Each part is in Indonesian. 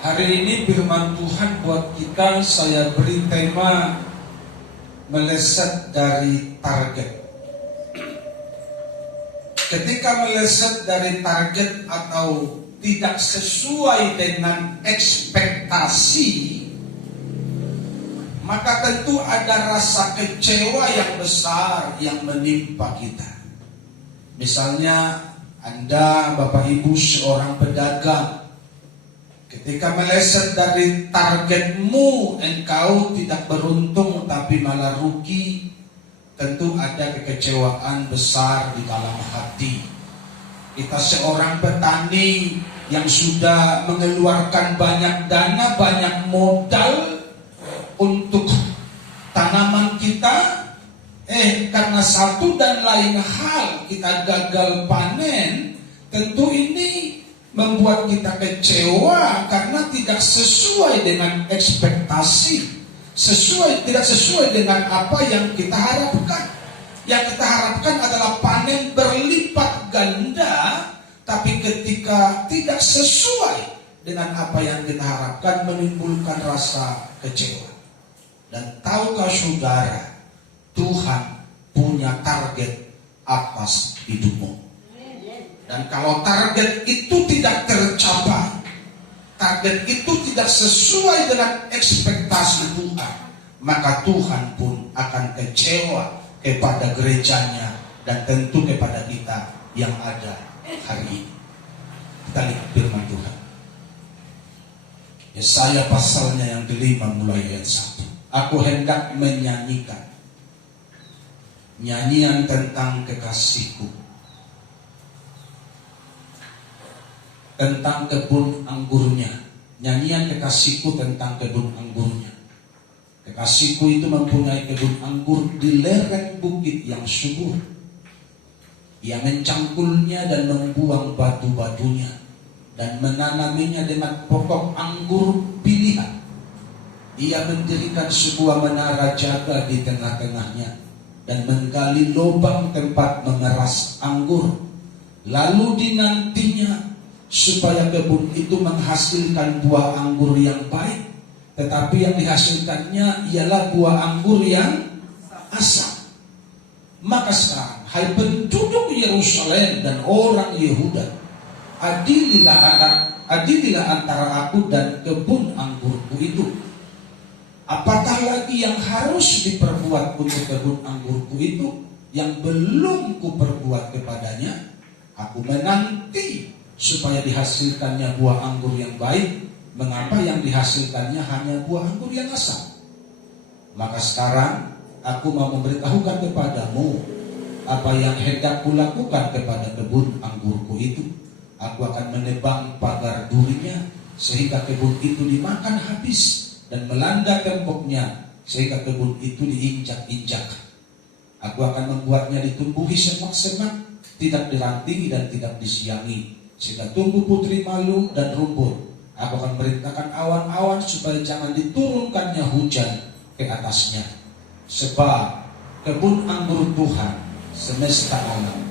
Hari ini firman Tuhan buat kita, saya beri tema meleset dari target. Ketika meleset dari target atau tidak sesuai dengan ekspektasi, maka tentu ada rasa kecewa yang besar yang menimpa kita. Misalnya Anda, Bapak Ibu, seorang pedagang, ketika meleset dari targetmu, engkau tidak beruntung tapi malah rugi. Tentu ada kekecewaan besar di dalam hati. Kita seorang petani yang sudah mengeluarkan banyak dana, banyak modal untuk tanaman kita, karena satu dan lain hal kita gagal panen. Tentu ini membuat kita kecewa karena tidak sesuai dengan ekspektasi, tidak sesuai dengan apa yang kita harapkan. Yang kita harapkan adalah panen berlipat ganda, tapi ketika tidak sesuai dengan apa yang kita harapkan, menimbulkan rasa kecewa. Dan tahukah saudara, Tuhan punya target atas hidupmu. Dan kalau target itu tidak tercapai, target itu tidak sesuai dengan ekspektasi Tuhan, maka Tuhan pun akan kecewa kepada gerejanya dan tentu kepada kita yang ada hari ini. Kita lihat firman Tuhan. Yesaya pasalnya yang kelima mulai ayat 1. Aku hendak menyanyikan nyanyian tentang kekasihku, tentang kebun anggurnya. Nyanyian kekasihku tentang kebun anggurnya. Kekasihku itu mempunyai kebun anggur di lereng bukit yang subur. Ia mencangkulnya dan membuang batu-batunya dan menanaminya dengan pokok anggur pilihan. Ia mendirikan sebuah menara jaga di tengah-tengahnya dan menggali lubang tempat memeras anggur. Lalu dinantinya supaya kebun itu menghasilkan buah anggur yang baik, tetapi yang dihasilkannya ialah buah anggur yang asam. Maka sekarang, hai penduduk Yerusalem dan orang Yehuda, adililah antara aku dan kebun anggurku itu. Apakah lagi yang harus diperbuat untuk kebun anggurku itu yang belum kuperbuat kepadanya? Aku menanti supaya dihasilkannya buah anggur yang baik. Mengapa yang dihasilkannya hanya buah anggur yang asam? Maka sekarang aku mau memberitahukan kepadamu apa yang hendak kulakukan kepada kebun anggurku itu. Aku akan menebang pagar durinya sehingga kebun itu dimakan habis, dan melanda temboknya sehingga kebun itu diinjak-injak. Aku akan membuatnya ditumbuhi semak-semak, tidak dirantingi dan tidak disiangi, sehingga tumbuh putri malu dan rumput. Aku akan merintahkan awan-awan supaya jangan diturunkannya hujan ke atasnya. Sebab kebun anggur Tuhan semesta alam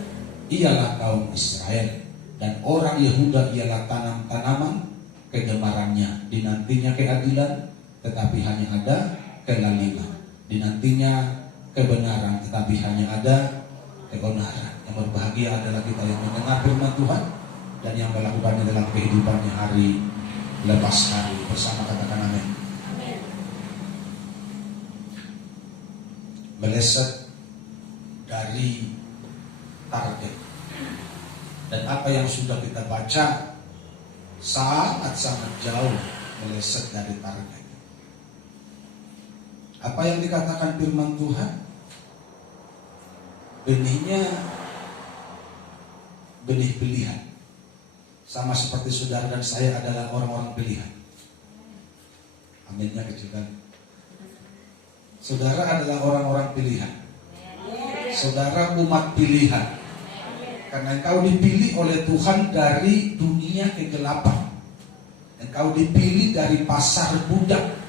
ialah kaum Israel, dan orang Yehuda ialah tanaman kegemarannya. Dinantinya keadilan, tetapi hanya ada kelaliman. Dinantinya kebenaran, tetapi hanya ada kebenaran. Yang berbahagia adalah kita yang mendengar firman Tuhan dan yang melakukannya dalam kehidupannya hari lepas hari. Bersama katakan amin. Meleset dari target. Dan apa yang sudah kita baca sangat-sangat jauh meleset dari target. Apa yang dikatakan firman Tuhan? Benihnya benih pilihan. Sama seperti saudara dan saya adalah orang-orang pilihan. Aminnya kecil kan? Saudara adalah orang-orang pilihan. Saudara umat pilihan. Karena engkau dipilih oleh Tuhan dari dunia kegelapan. Engkau dipilih dari pasar budak.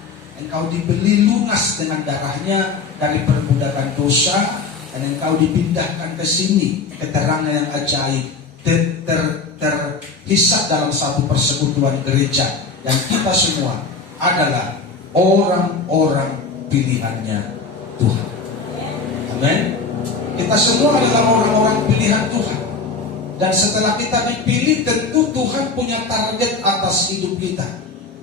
Engkau dibeli lunas dengan darahnya dari perbudakan dosa, dan engkau dipindahkan ke sini, keterangan yang ajaib, terhisap dalam satu persekutuan gereja Dan kita semua adalah orang-orang pilihannya Tuhan. Amin. Kita semua adalah orang-orang pilihan Tuhan. Dan setelah kita dipilih, tentu Tuhan punya target atas hidup kita.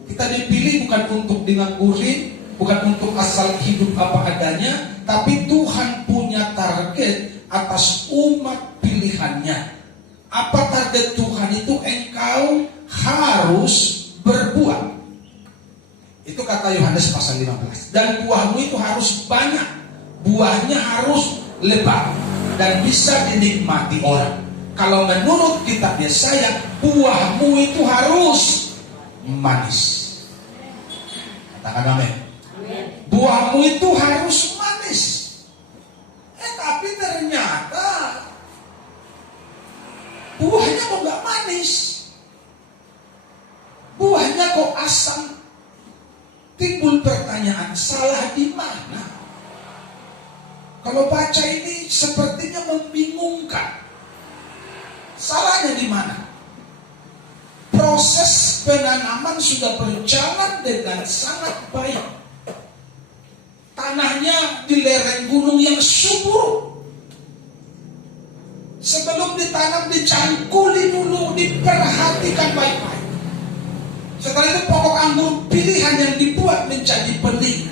Kita dipilih bukan untuk dilanggurin, bukan untuk asal hidup apa adanya, tapi Tuhan punya target atas umat pilihannya. Apa target Tuhan itu? Engkau harus berbuah. Itu kata Yohanes pasal 15. Dan buahmu itu harus banyak. Buahnya harus lebat dan bisa dinikmati orang. Kalau menurut kitab Yesaya, buahmu itu harus manis. Katakan amin. Buahmu itu harus manis. Tapi ternyata buahnya kok gak manis. Buahnya kok asam. Timbul pertanyaan, salah di mana? Kalau baca ini sepertinya membingungkan. Salahnya di mana? Proses penanaman sudah berjalan dengan sangat baik. Tanahnya di lereng gunung yang subur. Sebelum ditanam dicangkuli dulu, diperhatikan baik-baik. Setelah itu pokok anggur pilihan yang dibuat menjadi benih.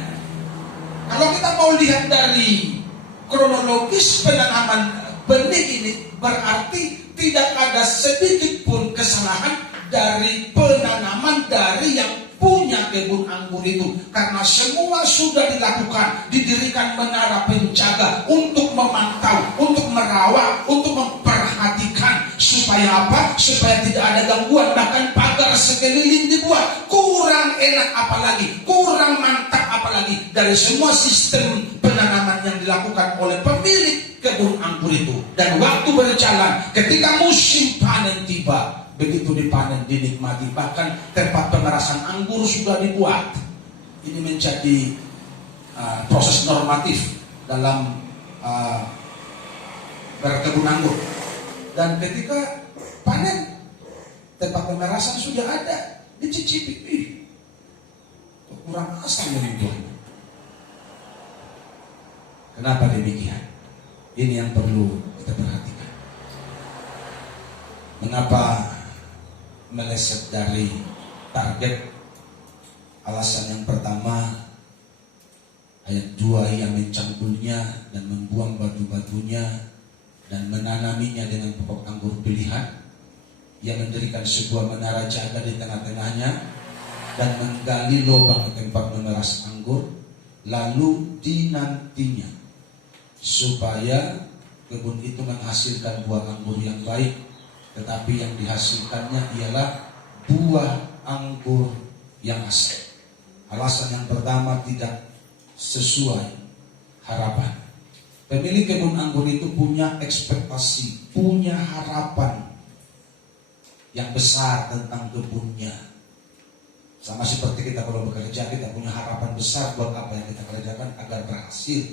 Kalau kita mau lihat dari kronologis penanaman benih ini, berarti tidak ada sedikit pun kesalahan dari penanaman dari yang punya kebun anggur itu. Karena semua sudah dilakukan, didirikan menara penjaga untuk memantau, untuk merawat, untuk memperhatikan. Supaya apa? Supaya tidak ada gangguan. Bahkan pagar sekeliling dibuat. Kurang enak apalagi, kurang mantap apalagi dari semua sistem penanaman yang dilakukan oleh pemilik kebun anggur itu. Dan waktu berjalan, ketika musim panen tiba, begitu dipanen, dinikmati. Bahkan tempat pemerasan anggur sudah dibuat. Ini menjadi proses normatif dalam berkebun anggur. Dan ketika panen, tempat pemerasan sudah ada, dicicipi. Kurang asam dari buahnya. Kenapa demikian? Ini yang perlu kita perhatikan. Mengapa meleset dari target? Alasan yang pertama, ayat 2, ia mencangkulnya dan membuang batu-batunya dan menanaminya dengan pokok anggur pilihan. Ia mendirikan sebuah menara jaga di tengah-tengahnya dan menggali lubang tempat memeras anggur, lalu dinantinya supaya kebun itu menghasilkan buah anggur yang baik. Tetapi yang dihasilkannya ialah buah anggur yang asli. Alasan yang pertama, tidak sesuai harapan. Pemilik kebun anggur itu punya ekspektasi, punya harapan yang besar tentang kebunnya. Sama seperti kita kalau bekerja, kita punya harapan besar buat apa yang kita kerjakan agar berhasil.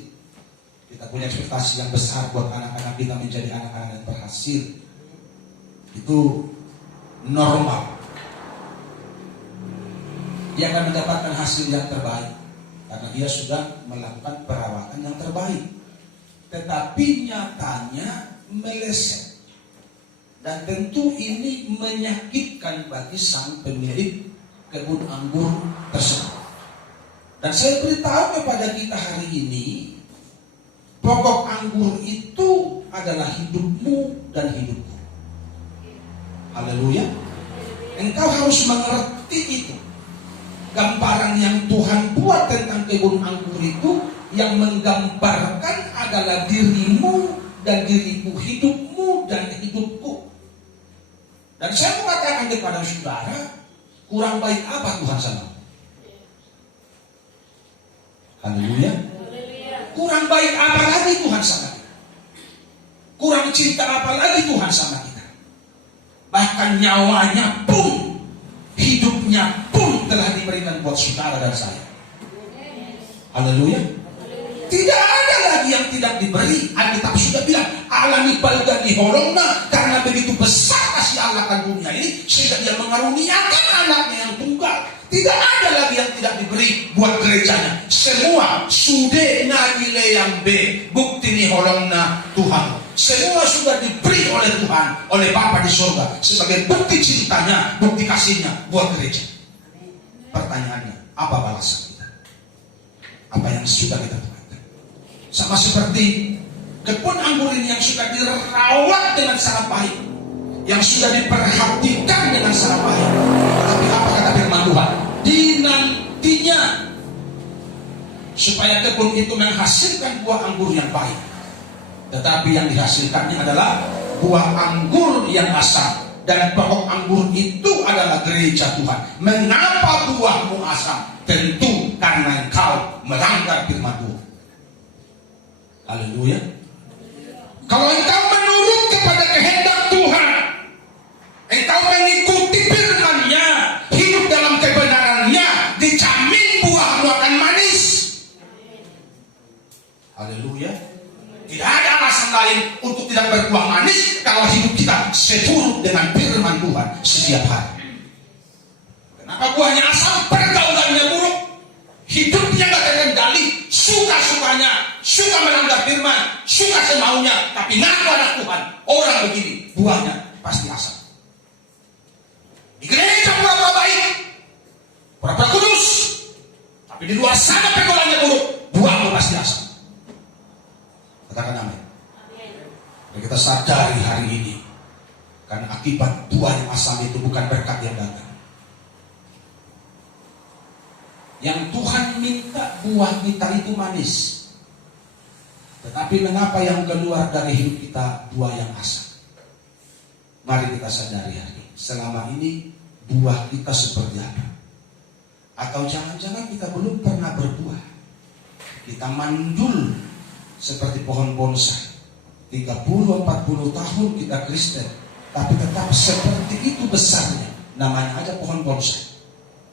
Kita punya ekspektasi yang besar buat anak-anak kita menjadi anak-anak yang berhasil. Itu normal. Dia akan mendapatkan hasil yang terbaik karena dia sudah melakukan perawatan yang terbaik. Tetapi nyatanya meleset. Dan tentu ini menyakitkan bagi sang pemilik kebun anggur tersebut. Dan saya beritahu kepada kita hari ini, pokok anggur itu adalah hidupmu dan hidupku. Haleluya. Engkau harus mengerti itu. Gambaran yang Tuhan buat tentang kebun anggur itu, yang menggambarkan adalah dirimu dan diriku, hidupmu dan hidupku. Dan saya mengatakan kepada saudara, kurang baik apa Tuhan sama? Haleluya. Kurang baik apa lagi Tuhan sama kita? Kurang cinta apa lagi Tuhan sama kita? Bahkan nyawanya pun, hidupnya pun telah diberikan buat saudara dan saya. Haleluya. Tidak ada lagi yang tidak diberi. Alkitab sudah bilang, alami balga diholongna, karena begitu besar kasih Allah akan dunia ini, sehingga dia mengaruniakan anaknya yang tunggal. Tidak ada lagi yang tidak diberi buat gerejanya. Semua sudah ngagile yang be bukti ni holongna Tuhan. Semua sudah diberi oleh Tuhan, oleh Bapa di surga sebagai bukti cintanya, bukti kasihnya buat gereja. Pertanyaannya, apa balasan kita? Apa yang sudah kita lakukan? Sama seperti kebun anggur ini yang sudah dirawat dengan sangat baik, yang sudah diperhatikan dengan sangat baik. Tapi apa kata firman Tuhan? Dinantinya supaya kebun itu menghasilkan buah anggur yang baik. Tetapi yang dihasilkannya adalah buah anggur yang asam. Dan pokok anggur itu adalah gereja Tuhan. Mengapa buahmu asam? Tentu karena engkau melanggar firman Tuhan. Haleluya. Kalau engkau menurut kepada kehendak Tuhan, engkau mengikuti firman-Nya, hidup dalam kebenaran-Nya, dijamin buahmu akan manis. Haleluya. Tidak ada alasan lain untuk tidak berbuah manis kalau hidup kita seturut dengan firman Tuhan setiap hari. Kenapa buahnya asam? Pergaulannya buruk, hidupnya gak terkendali, suka-sukanya, suka melanggar firman, suka semaunya, tapi ngaku anak Tuhan. Orang begini, buahnya pasti asam. Di gereja pura-pura baik, pura-pura kudus, tapi di luar sana pergaulannya buruk, buahnya pasti asam. Katakan amin. Dan kita sadari hari ini, karena akibat buah yang asam itu bukan berkat yang datang. Yang Tuhan minta buah kita itu manis. Tetapi mengapa yang keluar dari hidup kita buah yang asam? Mari kita sadari hari ini. Selama ini buah kita seperti apa? Atau jangan-jangan kita belum pernah berbuah. Kita mandul seperti pohon bonsai. 30-40 tahun kita Kristen, tapi tetap seperti itu besarnya. Namanya aja pohon bonsai.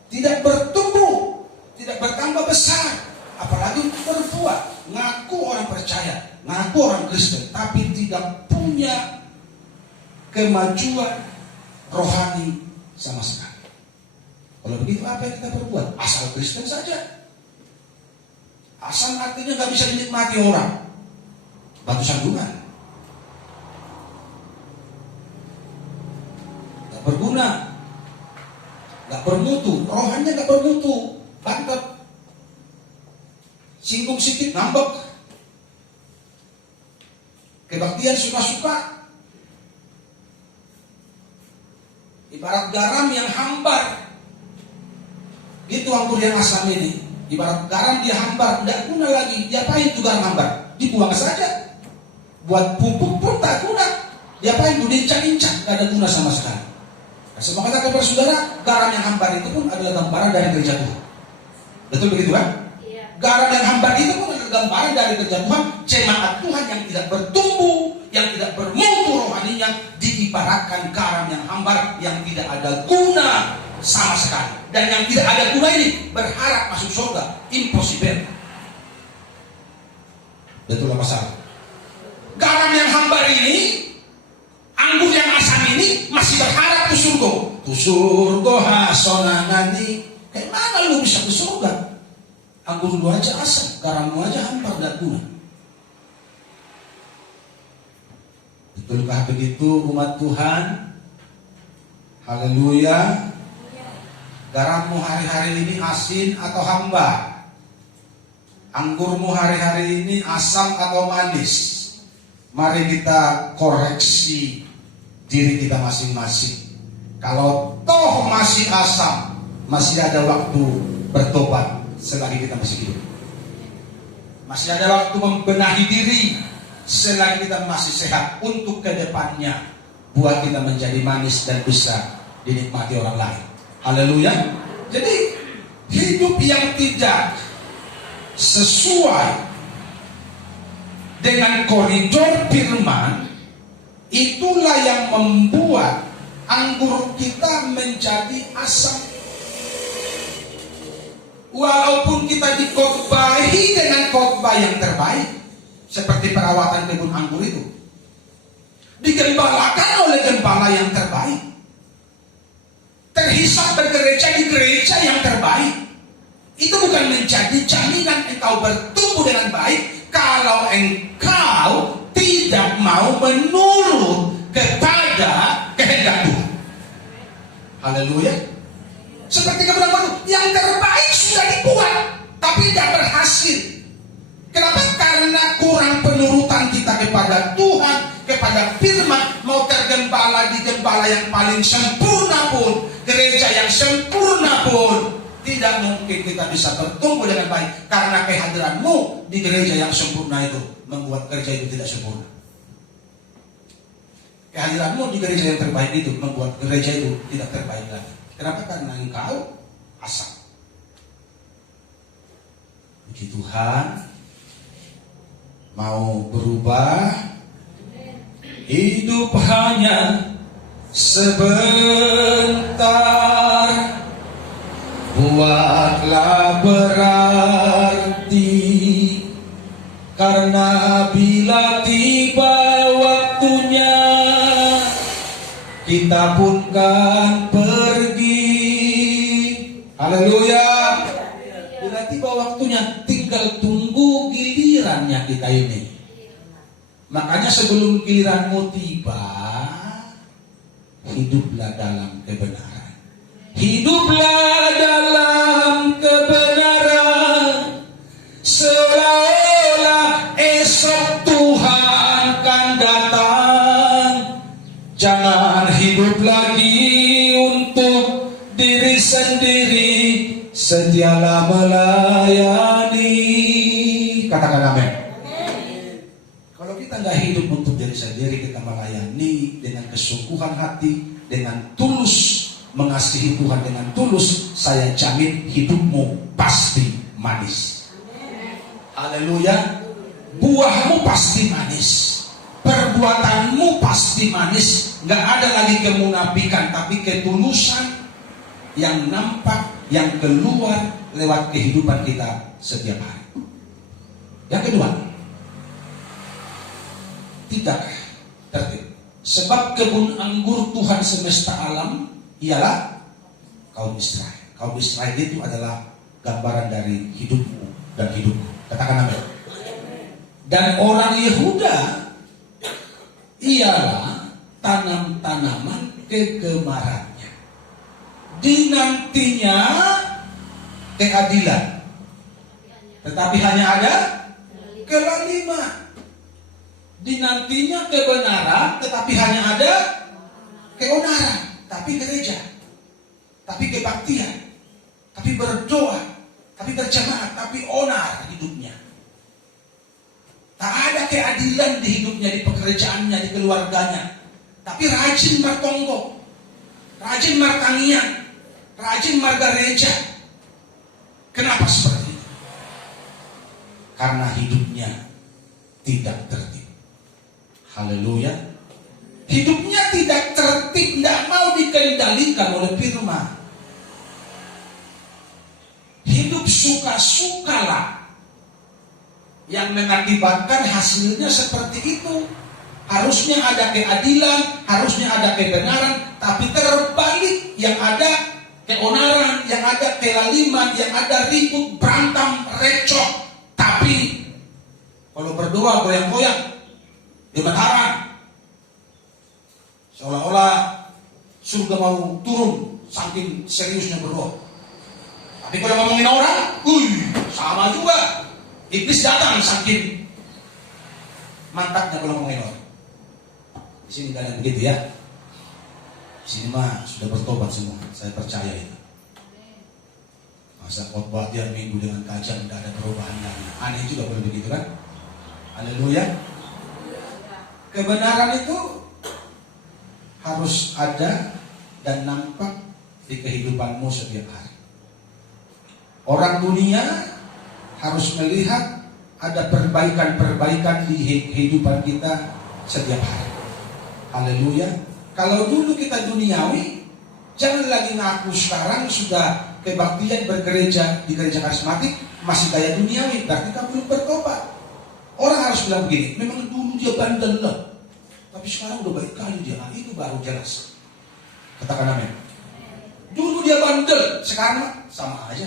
Tidak bertumbuh, tidak bertambah besar, apalagi berbuah. Ngaku orang percaya, ngaku orang Kristen, tapi tidak punya kemajuan rohani sama sekali. Kalau begitu apa yang kita berbuat? Asal Kristen saja. Asal artinya gak bisa dinikmati orang. Batu sandungan. Gak berguna. Gak bermutu. Rohannya gak bermutu. Bantet. Singgung sikit ngambek. Kebaktian suka-suka. Ibarat garam yang hambar. Itu anggur yang asam ini. Ibarat garam dia hambar, tidak guna lagi. Diapain itu garam hambar? Dibuang saja. Buat pupuk pun tak guna. Diapain itu? Diincak-incak, tidak ada guna sama sekali. Nah, semua kata kepada saudara, garam yang hambar itu pun adalah gambaran dari gereja Tuhan. Betul begitu kan? Iya. Garam yang hambar itu pun adalah gambaran dari gereja Tuhan. Jemaat Tuhan yang tidak bertumbuh, yang tidak bermutu rohaninya, diibaratkan garam yang hambar, yang tidak ada guna sama sekali. Dan yang tidak ada guna ini berharap masuk surga, impossible. Betul apa salah? Garam yang hambar ini, anggur yang asam ini masih berharap ke surga. Ke surga hasonanani. Kayak mana lu bisa ke surga? Anggur lu aja asam, garam lu aja hambar, gak guna. Betulkah begitu umat Tuhan? Haleluya. Garammu hari-hari ini asin atau hambar? Anggurmu hari-hari ini asam atau manis? Mari kita koreksi diri kita masing-masing. Kalau toh masih asam, masih ada waktu bertobat selagi kita masih hidup. Masih ada waktu membenahi diri selagi kita masih sehat, untuk kedepannya buat kita menjadi manis dan bisa dinikmati orang lain. Haleluya. Jadi hidup yang tidak sesuai dengan koridor firman, itulah yang membuat anggur kita menjadi asam. Walaupun kita dikhotbahi dengan khotbah yang terbaik, seperti perawatan kebun anggur itu, digembalakan oleh gembala yang terbaik, terhisap bergereja di gereja yang terbaik, Itu bukan menjadi jaminan engkau bertumbuh dengan baik kalau engkau tidak mau menurut kepada kehendak Tuhan. Haleluya. Seperti kebenaran baru, yang terbaik sudah dibuat, tapi tidak berhasil. Kenapa? Karena kurang penurutan kita kepada Tuhan, kepada firman. Mau tergembala di gembala yang paling sempurna pun, gereja yang sempurna pun, tidak mungkin kita bisa bertumbuh dengan baik. Karena kehadiranmu di gereja yang sempurna itu membuat gereja itu tidak sempurna. Kehadiranmu di gereja yang terbaik itu membuat gereja itu tidak terbaik lagi. Kenapa? Karena engkau asal. Puji Tuhan, mau berubah, hidup hanya sebentar, buatlah berarti, karena bila tiba waktunya, kita pun kan pergi. Haleluya. Bila tiba waktunya, tinggal tunggu gilirannya kita ini. Makanya sebelum giliranmu tiba, hiduplah dalam kebenaran. Hiduplah dalam kebenaran, seolah-olah esok Tuhan kan datang. Jangan hidup lagi untuk diri sendiri, setialah melayani. Katakan amin. Kalau kita nggak hidup untuk diri sendiri, kita melayani dengan kesungguhan hati, dengan tulus mengasihi Tuhan dengan tulus, saya jamin hidupmu pasti manis. Haleluya. Buahmu pasti manis, perbuatanmu pasti manis. Nggak ada lagi kemunafikan, tapi ketulusan yang nampak, yang keluar lewat kehidupan kita setiap hari. Yang kedua, tidak tertib. Sebab kebun anggur Tuhan semesta alam ialah kaum Israel. Kaum Israel itu adalah gambaran dari hidupmu dan hidupku. Katakan amin. Dan orang Yehuda ialah tanam-tanaman kegemarannya. Dinantinya keadilan, tetapi hanya ada kelaliman. Dinantinya kebenaran, tetapi hanya ada keonaran. Tapi gereja, tapi kebaktian, tapi berdoa, tapi berjamaah, tapi onar hidupnya. Tak ada keadilan di hidupnya, di pekerjaannya, di keluarganya. Tapi rajin martonggo, rajin martangian, rajin margareja. Kenapa seperti itu? Karena hidupnya tidak tertib. Haleluya. Hidupnya tidak tertib, tidak mau dikendalikan oleh firman. Hidup suka-sukalah yang mengakibatkan hasilnya seperti itu. Harusnya ada keadilan, harusnya ada kebenaran, tapi terbalik, yang ada keonaran, yang ada kelaliman, yang ada ribut, berantem, recok. Tapi kalau berdoa goyang-goyang, gemetaran, seolah-olah surga mau turun saking seriusnya berdoa. Tapi kalau ngomongin orang, sama juga. Iblis datang saking mantapnya kalau ngomongin orang. Di sini kalian begitu ya. Di sini mah sudah bertobat semua, saya percaya itu. Masa khotbah tiap minggu dengan kajian tidak ada perubahan lagi. Aneh juga kalau begitu kan? Haleluya. Kebenaran itu harus ada dan nampak di kehidupanmu setiap hari. Orang dunia harus melihat ada perbaikan-perbaikan di kehidupan kita setiap hari. Haleluya. Kalau dulu kita duniawi, jangan lagi ngaku sekarang sudah kebaktian bergereja di gereja karismatik masih gaya duniawi, berarti kamu belum bertobat. Orang harus bilang begini, memang dulu dia bandel lah, tapi sekarang udah baik kali dia. Itu baru jelas. Katakan amin. Dulu dia bandel, sekarang sama aja.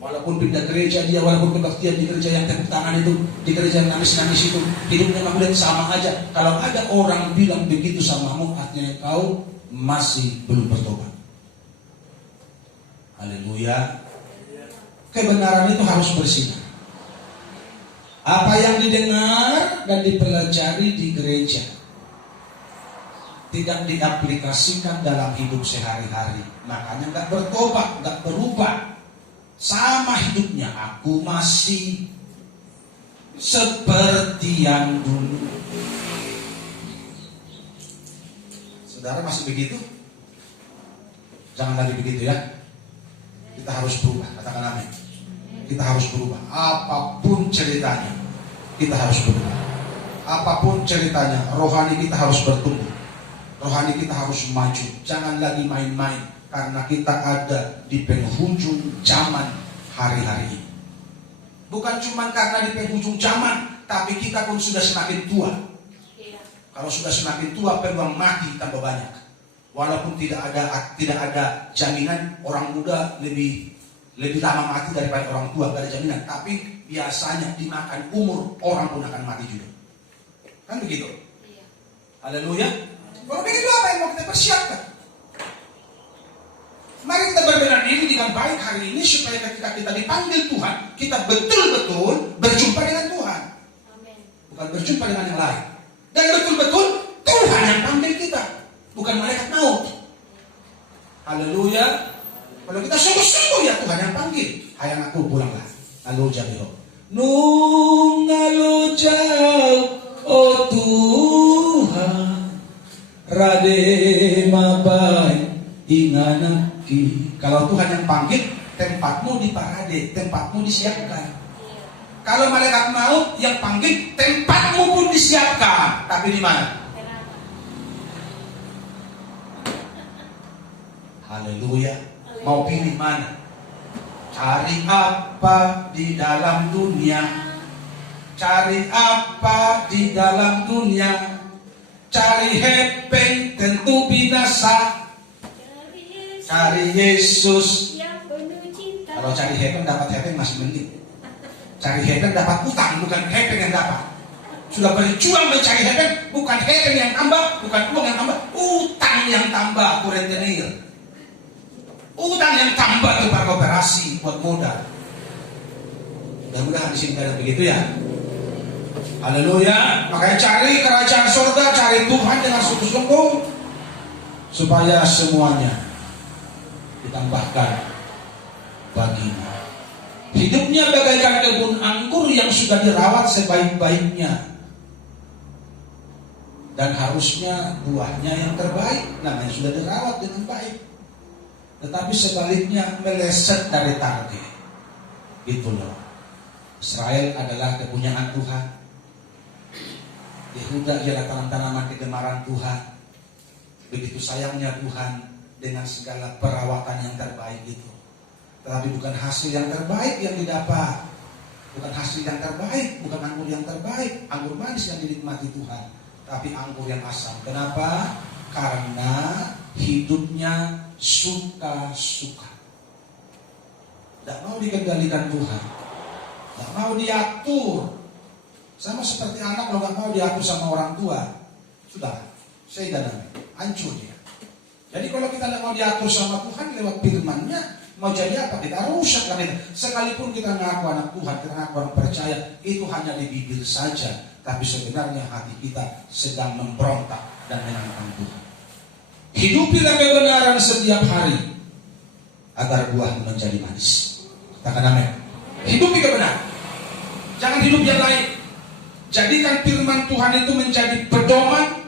Walaupun pindah gereja dia, walaupun kebaktian di gereja yang tepuk tangan itu, di gereja yang nangis-nangis itu, hidupnya kamu lihat sama aja. Kalau ada orang bilang begitu samamu, artinya kau masih belum bertobat. Haleluya. Kebenaran itu harus bersinar. Apa yang didengar dan dipelajari di gereja tidak diaplikasikan dalam hidup sehari-hari, makanya nggak bertobat, nggak berubah. Sama hidupnya, aku masih seperti yang dulu. Saudara masih begitu? Jangan lagi begitu ya. Kita harus berubah, katakan amin. Kita harus berubah. Apapun ceritanya, kita harus berubah. Apapun ceritanya, rohani kita harus bertumbuh. Rohani kita harus maju. Jangan lagi main-main. Karena kita ada di penghujung zaman hari-hari ini. Bukan cuma karena di penghujung zaman, tapi kita pun sudah semakin tua. Kalau sudah semakin tua, peluang mati tambah banyak. Walaupun tidak ada jaminan, orang muda lebih lama mati daripada orang tua, gak ada jaminan. Tapi biasanya dimakan umur, orang pun akan mati juga. Kan begitu? Haleluya. Kalau begitu apa yang mau kita persiapkan? Mari kita berbenah diri dengan baik hari ini supaya ketika kita dipanggil Tuhan, kita betul-betul berjumpa dengan Tuhan. Amen. Bukan berjumpa dengan yang lain. Dan betul-betul Tuhan yang panggil kita, bukan malaikat maut. Haleluya. Kalau kita sungguh-sungguh ya Tuhan yang panggil, hayang aku pulanglah. Lalu jauh. Nung lalu jauh, oh Tuhan, rade mabai inganan. Kalau Tuhan yang panggil, tempatmu di parade, tempatmu disiapkan. Kalau malaikat maut yang panggil, tempatmu pun disiapkan. Tapi di mana? Haleluya. Mau pilih mana? Cari apa di dalam dunia? Cari apa di dalam dunia? Cari hepeng tentu binasa. Cari Yesus. Kalau cari heaven dapat heaven masih mending. Cari heaven dapat utang, bukan heaven yang dapat. Sudah berjuang mencari heaven, bukan heaven yang tambah, bukan uang yang tambah, utang yang tambah, rentenir. Utang yang tambah itu kooperasi buat modal. Mudah-mudahan di sini ada begitu ya. Haleluya. Makanya cari kerajaan surga, cari Tuhan dengan sungguh-sungguh supaya semuanya ditambahkan bagimu. Hidupnya bagaikan kebun anggur yang sudah dirawat sebaik-baiknya, dan harusnya buahnya yang terbaik, namanya sudah dirawat dengan baik. Tetapi sebaliknya meleset dari target. Gitu loh. Israel adalah kepunyaan Tuhan. Yehuda ialah tanaman kegemaran Tuhan. Begitu sayangnya Tuhan dengan segala perawatan yang terbaik itu. Tetapi bukan hasil yang terbaik yang didapat. Bukan hasil yang terbaik, bukan anggur yang terbaik, anggur manis yang dinikmati Tuhan, tapi anggur yang asam. Kenapa? Karena hidupnya suka-suka. Tidak mau dikendalikan Tuhan. Tidak mau diatur. Sama seperti anak kalau nggak mau diatur sama orang tua, sudah, saya dan hancur dia. Jadi kalau kita tidak mau diatur sama Tuhan lewat firman-Nya, mau jadi apa? Kita rusak kan itu. Sekalipun kita ngaku anak Tuhan, kita ngaku orang percaya, itu hanya di bibir saja. Tapi sebenarnya hati kita sedang memberontak dan menentang Tuhan. Hidupilah kebenaran setiap hari agar buah menjadi manis. Katakan amin. Hidupi kebenaran. Jangan hidup yang lain. Jadikan firman Tuhan itu menjadi pedoman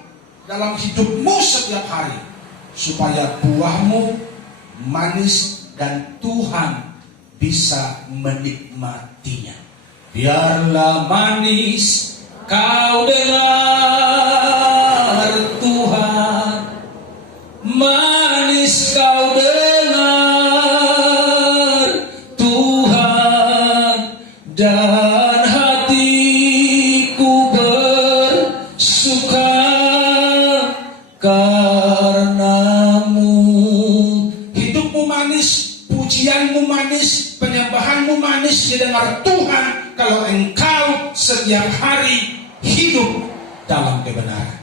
dalam hidupmu setiap hari, supaya buahmu manis dan Tuhan bisa menikmatinya. Biarlah manis kau dengar Tuhan, manis kau dengar Tuhan, dan hatiku bersuka karenamu. Hidupmu manis, pujianmu manis, penyembahanmu Suaramu manis didengar Tuhan kalau engkau setiap hari hidup dalam kebenaran.